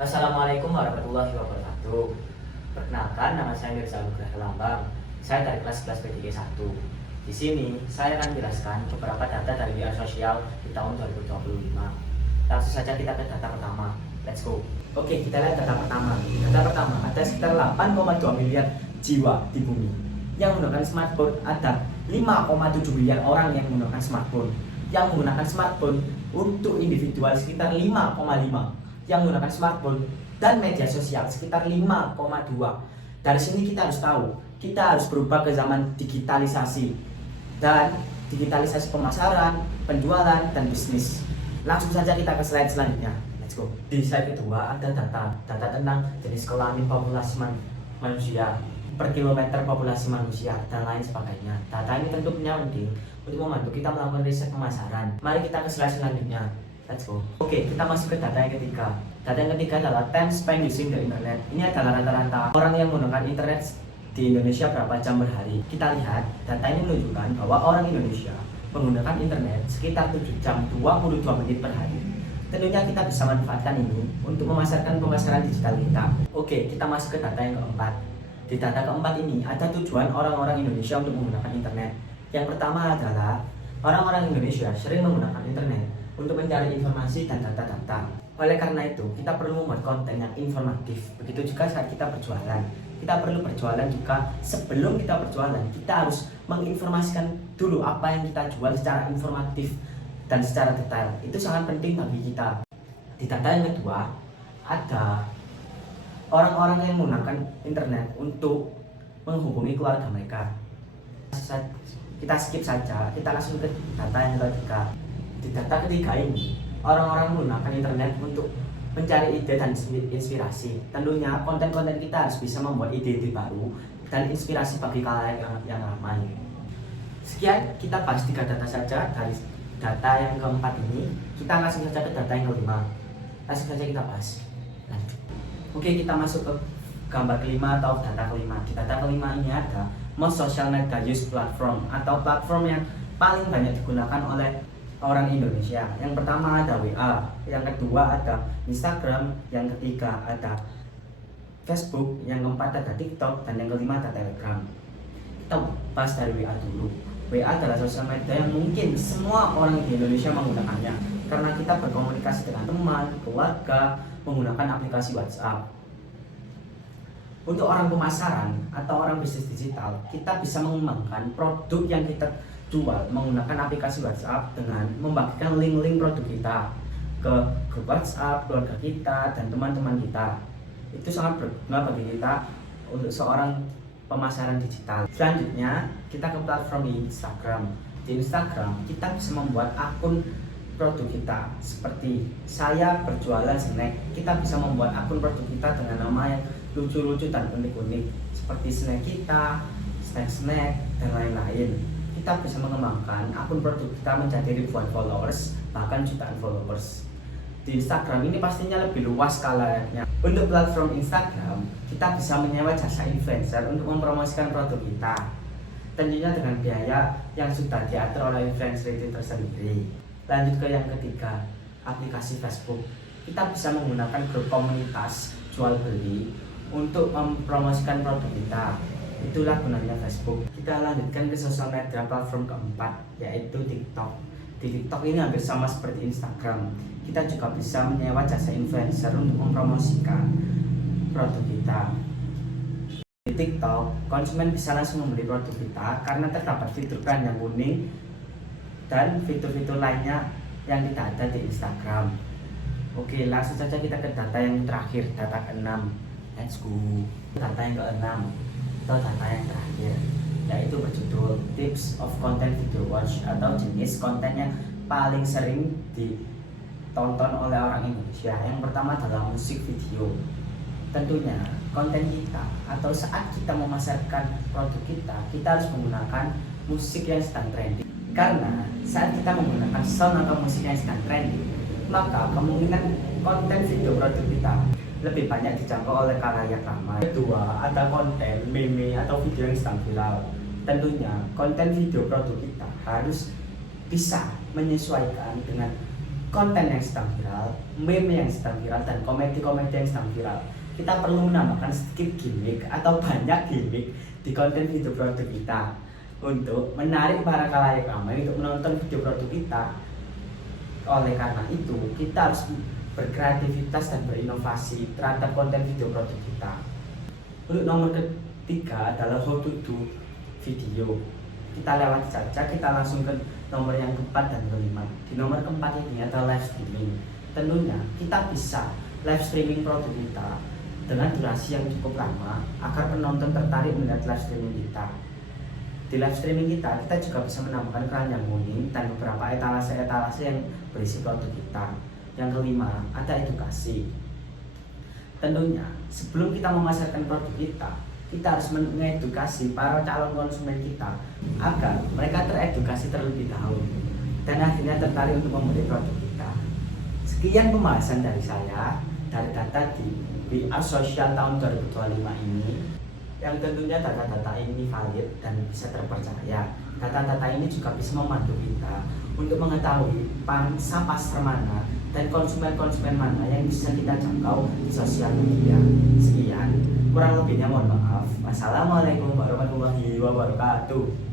Assalamualaikum warahmatullahi wabarakatuh. Perkenalkan, nama saya Mirza Nugraha Lambang. Saya dari kelas 11 P31. Di sini, saya akan menjelaskan beberapa data dari media sosial di tahun 2025. Langsung saja kita ke data pertama. Let's go. Oke, kita lihat data pertama. Data pertama, ada sekitar 8,2 miliar jiwa di bumi yang menggunakan smartphone. Ada 5,7 miliar orang yang menggunakan smartphone. Yang menggunakan smartphone untuk individual sekitar 5,5 yang menggunakan smartphone dan media sosial sekitar 5,2. Dari sini kita harus tahu, kita harus berubah ke zaman digitalisasi dan digitalisasi pemasaran, penjualan, dan bisnis. Langsung saja kita ke slide selanjutnya. Let's go. Di slide kedua ada data tentang jenis kelamin populasi manusia, per kilometer populasi manusia, dan lain sebagainya. Data ini tentu penting untuk membantu kita melakukan riset pemasaran. Mari kita ke slide selanjutnya. Let's go. Oke, kita masuk ke data yang ketiga. Data yang ketiga adalah time spent using the internet. Ini adalah rata-rata orang yang menggunakan internet di Indonesia berapa jam per hari. Kita lihat, data ini menunjukkan bahwa orang Indonesia menggunakan internet sekitar 7 jam 22 menit per hari. Tentunya kita bisa manfaatkan ini untuk memasarkan pemasaran digital kita. Oke, kita masuk ke data yang keempat. Di data keempat ini ada tujuan orang-orang Indonesia untuk menggunakan internet. Yang pertama adalah orang-orang Indonesia sering menggunakan internet untuk mencari informasi dan data-data. Oleh karena itu, kita perlu membuat konten yang informatif. Begitu juga saat kita berjualan. Kita perlu berjualan juga sebelum kita berjualan. Kita harus menginformasikan dulu apa yang kita jual secara informatif dan secara detail. Itu sangat penting bagi kita. Di data yang kedua, ada orang-orang yang menggunakan internet untuk menghubungi keluarga mereka. Kita skip saja, kita langsung ke data yang ketiga. Di data ketiga ini, orang-orang menggunakan internet untuk mencari ide dan inspirasi. Tentunya konten-konten kita harus bisa membuat ide-ide baru dan inspirasi bagi kalian yang ramai. Sekian, kita bahas 3 data saja dari data yang keempat ini. Kita langsung saja ke data yang kelima. Langsung saja kita bahas. Lanjut. Oke, kita masuk ke gambar kelima atau data kelima. Di data kelima ini ada most social media use platform atau platform yang paling banyak digunakan oleh orang Indonesia. Yang pertama ada WA, yang kedua ada Instagram, yang ketiga ada Facebook, yang keempat ada TikTok, dan yang kelima ada Telegram. Kita bahas dari WA dulu. WA adalah sosial media yang mungkin semua orang di Indonesia menggunakannya karena kita berkomunikasi dengan teman, keluarga, menggunakan aplikasi WhatsApp. Untuk orang pemasaran atau orang bisnis digital, kita bisa mengembangkan produk yang kita jual menggunakan aplikasi WhatsApp dengan membagikan link-link produk kita ke grup WhatsApp, keluarga kita, dan teman-teman kita. Itu sangat berguna bagi kita untuk seorang pemasaran digital. Selanjutnya, kita ke platform di Instagram. Di Instagram, kita bisa membuat akun produk kita. Seperti saya berjualan snack, kita bisa membuat akun produk kita dengan nama yang lucu-lucu dan unik-unik seperti snack kita, snack, dan lain-lain. Kita bisa mengembangkan akun produk kita menjadi ribuan followers, bahkan jutaan followers. Di Instagram ini pastinya lebih luas skalanya. Untuk platform Instagram, kita bisa menyewa jasa influencer untuk mempromosikan produk kita. Tentunya dengan biaya yang sudah diatur oleh influencer itu tersendiri. Lanjut ke yang ketiga, aplikasi Facebook. Kita bisa menggunakan grup komunitas jual beli untuk mempromosikan produk kita. Itulah gunanya Facebook. Kita lanjutkan ke sosial media platform keempat, yaitu TikTok. Di TikTok ini hampir sama seperti Instagram. Kita juga bisa menyewa jasa influencer untuk mempromosikan produk kita. Di TikTok, konsumen bisa langsung membeli produk kita karena terdapat fitur keranjang kuning dan fitur-fitur lainnya yang tidak ada di Instagram. Oke, langsung saja kita ke data yang terakhir, data ke-6. Let's go. Data yang ke-6 atau data yang terakhir, yaitu berjudul Tips of Content Video Watch atau jenis konten yang paling sering ditonton oleh orang Indonesia. Yang pertama adalah musik video. Tentunya konten kita atau saat kita memasarkan produk kita harus menggunakan musik yang sedang trending. Karena saat kita menggunakan sound atau musik yang sedang trending, maka kemungkinan konten video produk kita lebih banyak dijangkau oleh khalayak ramai. Kedua, ada konten meme atau video yang sedang viral. Tentunya konten video produk kita harus bisa menyesuaikan dengan konten yang sedang viral, meme yang sedang viral, dan komedi-komedi yang sedang viral. Kita perlu menambahkan sedikit gimmick atau banyak gimmick di konten video produk kita untuk menarik para khalayak ramai untuk menonton video produk kita. Oleh karena itu, kita harus berkreativitas dan berinovasi terhadap konten video produk kita. Untuk nomor ketiga adalah how to do video. Kita lewat saja, kita langsung ke nomor yang keempat dan kelima. Di nomor keempat ini adalah live streaming. Tentunya kita bisa live streaming produk kita dengan durasi yang cukup lama agar penonton tertarik melihat live streaming kita. Di live streaming kita juga bisa menambahkan keranjang kuning dan beberapa etalase-etalase yang berisi produk kita. Yang kelima, ada edukasi. Tentunya sebelum kita memasarkan produk kita harus mengedukasi para calon konsumen kita agar mereka teredukasi terlebih dahulu dan akhirnya tertarik untuk membeli produk kita. Sekian pembahasan dari saya dari data di VR Social tahun 2025 ini, yang tentunya data-data ini valid dan bisa terpercaya. Data-data ini juga bisa membantu kita untuk mengetahui pangsa pasar mana dan konsumen-konsumen mana yang bisa kita jangkau di sosial media. Sekian, kurang lebihnya mohon maaf. Wassalamualaikum warahmatullahi wabarakatuh.